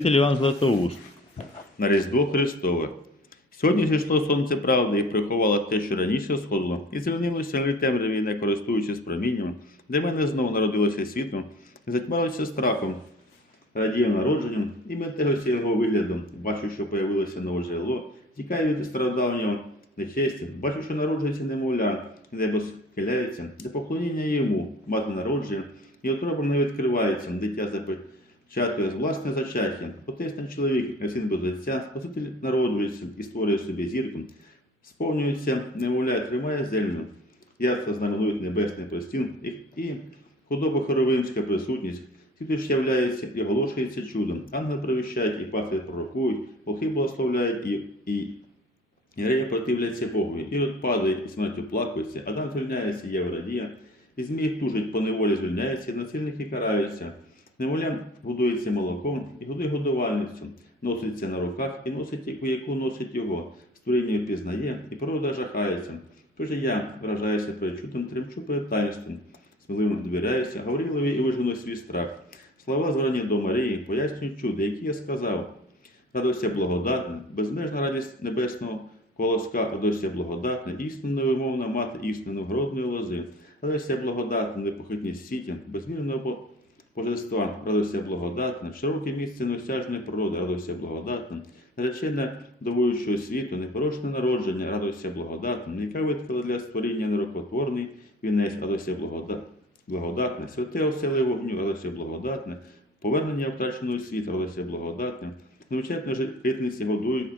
Іван Златоуст на Різдво Христове. Сьогодні зійшло сонце правди і приховало те, що раніше сходило, і звільнилося на темряві, не користуючись промінням, де мене знов народилося світлом, і затьмарилося страхом, радієм народженням, і метегося його виглядом, бачу, що появилося нове джерело, тікаю від стародавнього нечесті, бачу, що народжується немовля, небо схиляється, де поклоніння йому, мати народжує, і отроба не відкривається, дитя запечатує з власне зачаття. Отець чоловік, як син без отця, Спаситель народжується і створює собі зірку, сповнюється, немовля, тримає землю. Ярко знаменують небесний простін і, і худоба хоровинська присутність. Світ являється і оголошується чудом. Ангели провіщають і пахли пророкують, волки благословляють і, і Єреї противляться Богові, Ірод падає і смертю плакується, Адам звільняється, Єва радіє, і змій тужить по неволі звільняється, насильники караються. Неволя годується молоком, і годує годувальницю, носиться на руках і носить, яку, яку носить його, створіння пізнає, і природа жахається. Тож я вражаюся перед чутом, тремчу перед таїнством, сміливо довіряюся, Гаврилові і вижену свій страх. Слова звернені до Марії, пояснюють чудо, які я сказав. Радося благодатна, безмежна радість небесного колоска, радося благодатна, істинно невимовна мати істинно вродної лози, радося благодатна, непохитність сіті, безмірного бо- божества, радося благодатна, широке місце неосяжної природи, радося благодатна, наречена довуючого світу, непорочне народження, радося благодатна, яка виткала для створіння нерокотворний вінець, благодатна. Благодатне, святе оселе вогню, радося благодатне, повернення втраченого світу, радося благодатне, невчетна житниці годують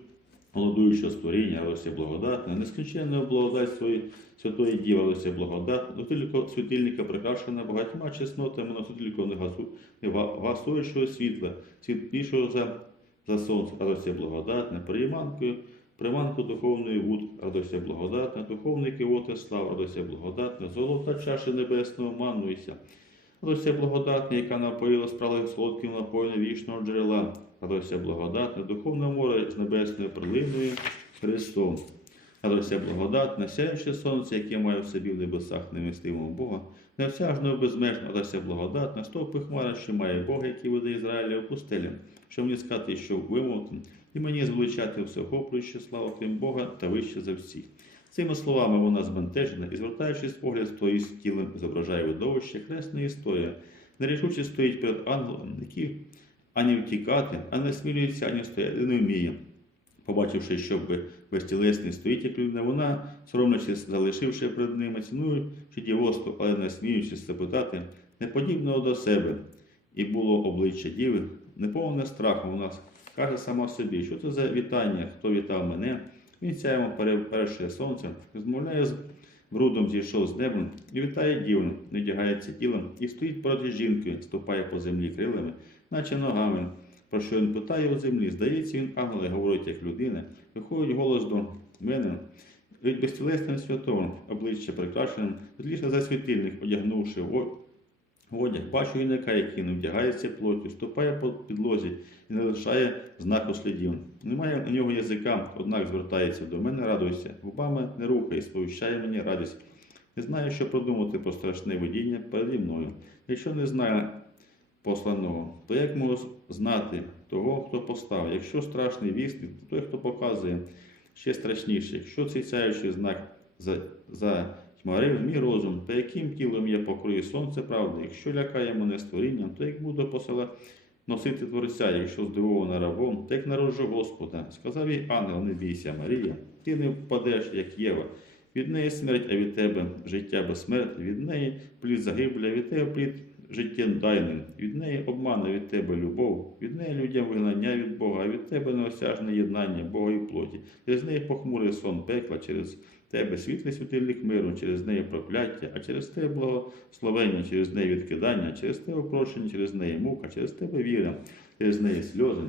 голодуючого створіння, радося благодатне, нескінченна благодать своєї святої Діви, радося благодатне, тільки світильника прикрашена багатьма чеснотами, носителько негасу- негасуючого світла, світлішого за, за сонце, радося благодатне, приманкою, приманку духовної вуд, радося благодатне, духовний кивоти слав, радося благодатне, золота чаша небесного мануйся. Радося благодатна, яка напоїла справи солодким напоєм вічного джерела, радося благодатна, духовне море з небесною приливною Христом. Радося благодатна, сяюче сонце, яке має в собі в небесах немистимого Бога, неосяжного безмежно, радося благодатна, стовпи хмара, що має Бога, який веде Ізраїля у пустелі, що мені сказати, що вимовити, і мені звеличати всеохоплююче славу крім Бога та вище за всіх. Цими словами вона збентежена і, звертаючись погляд своїм тілом, зображає видовище хресної історії, нерішуче стоїть перед ангелом, який ані втікати, а не смілюється, ані стояти не вміє. Побачивши, що безтілесний стоїть, як людина, вона, соромлячись, залишивши перед ними, цінуючи дівоцтво, але не сміючись запитати, неподібного до себе. І було обличчя діви, неповне страху. Вона каже сама собі, що це за вітання, хто вітав мене. Він сяємо перше сонцем, розмовляє з брудом, зійшов з небом і вітає дівну, не вдягається тілом і стоїть проти жінки, ступає по землі крилами, наче ногами. Про що він питає у землі? Здається, він ангел говорить як людина. Виходить голос до мене. Від безтілесним святом, обличчя прикрашеним, зліше за світильник, одягнувши одяг, бачу юнака, який не вдягається плоттю, ступає по підлозі і не лишає знаку слідів. Немає у нього язика, однак звертається до мене, радуйся, губами не рухає сповіщає мені радість. Не знаю, що продумати про страшне видіння переді мною. Якщо не знаю посланого, то як можу знати того, хто постав? Якщо страшний вісник, то той, хто показує ще страшніше. Якщо цей сяючий знак за, затьмарив мій розум, та яким тілом я покрию сонце правди? Якщо лякає мене створінням, то як буду посила носити творця, якщо здивована рабом, та як народжу Господа. Сказав їй ангел, не бійся, Марія, ти не впадеш, як Єва. Від неї смерть, а від тебе життя безсмертне, від неї плід загибля, від тебе плід життєдайним, від неї обман, а від тебе любов, від неї людям вигнання від Бога, а від тебе неосяжне єднання Бога і плоті. Через неї похмурий сон пекла, через тебе світлий світильник миру, через неї прокляття, а через тебе благословення, через неї відкидання, через тебе прощення, через неї мука, через тебе віра, через неї сльози.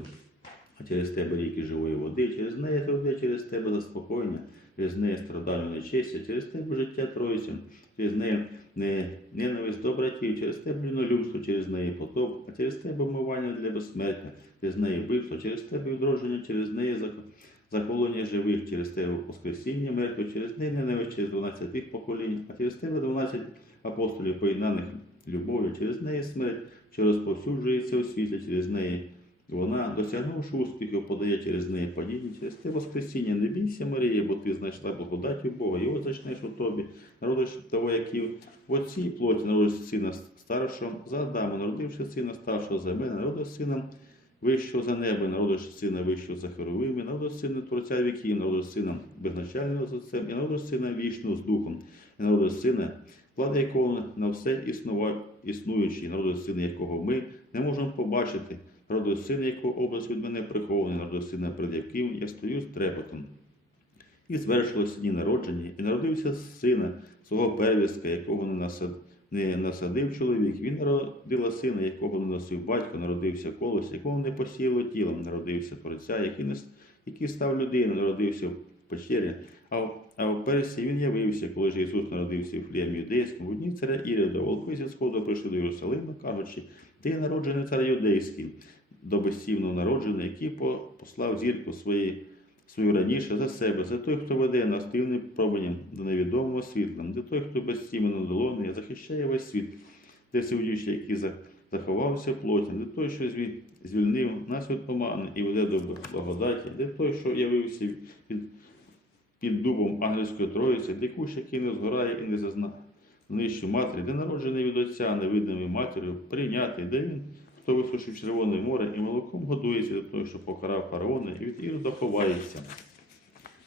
А через тебе ріки живої води, через неї труди, через тебе заспокоєння, через неї страдання нечестя, через тебе життя Тройця, через неї ненависть до братів, через тебе людство, через неї потоп, а через тебе вмивання для безсмертя, через неї вбивство, через тебе відродження, через неї зак- живих, через тебе воскресіння мертвих, через неї ненависть через 12 тих поколінь, а через тебе 12 апостолів поєднаних любов'ю, через неї смерть, що розповсюджується у світлі, через неї вона, досягнувши успіхів, подає через неї падіння, через те Воскресіння. Не бійся, Марія, бо ти знайшла благодаті Бога, і от зачнеш у тобі, народиш того, який в отцій плоті народиш сина старшого. За Адама, народивши сина старшого за мене, народиш сина вищого за небо, народиш сина вищого за херовими, народиш сина Творця віків, народиш сина безначального з отцем, і народиш сина вічного з духом, і народиш сина, влада якого на все існуючий, народиш сина, якого ми не можемо побачити, народиш сина, якого образ від мене прихований, народиш сина, перед яким я стою з трепетом. І звершилось дні народження, і народився сина, свого первістка, якого не насад... не насадив чоловік. Він народила сина, якого не носив батько, народився колос, якого не посіяло тілом, народився творця, який, не... який став людиною, народився в печері. А а в Персії він явився, коли ж Ісус народився в Фліємі юдейському, в дні царя Ірода, волки зі сходу прийшли до Єрусалима, кажучи, ти народжений цар юдейський, до безсівного народжений, який по- послав зірку своєї свою раніше за себе, за той, хто веде нас дивним пробанням до невідомого світла, де той, хто безсіменно долоний, захищає весь світ, де всевдючий, який заховався плоті, де той, що звільнив нас від помани і веде до благодаті, де той, що явився під, під дубом ангельської троїці, де кущ, який не згорає і не зазнає. Нижчу матері, де народжений від отця невидимою матір'ю, прийнятий, де він, хто висушив Червоне море і молоком годується до того, що покарав фараона, і від Ірода ховається.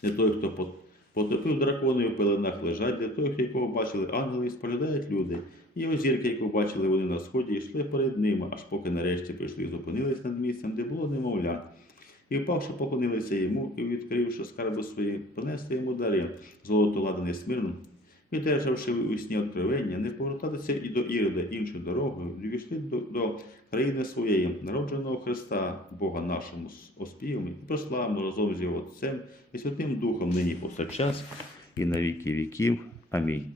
Не той, хто потопив дракони в пеленах лежать, де той, якого бачили ангели, і споглядають люди. І озірки, яку бачили вони на сході, йшли перед ними, аж поки нарешті прийшли і зупинились над місцем, де було немовля. І впавши, поклонилися йому, і, відкривши скарби свої, понесли йому дари, золото ладане смирно, Віддержавши у сні откровення, не повертатися і до Ірода іншою дорогою, війшли до, до країни своєї, народженого Христа, Бога нашому оспівами, і прославимо разом з його Отцем і Святим Духом нині повсякчас і на віки віків. Амінь.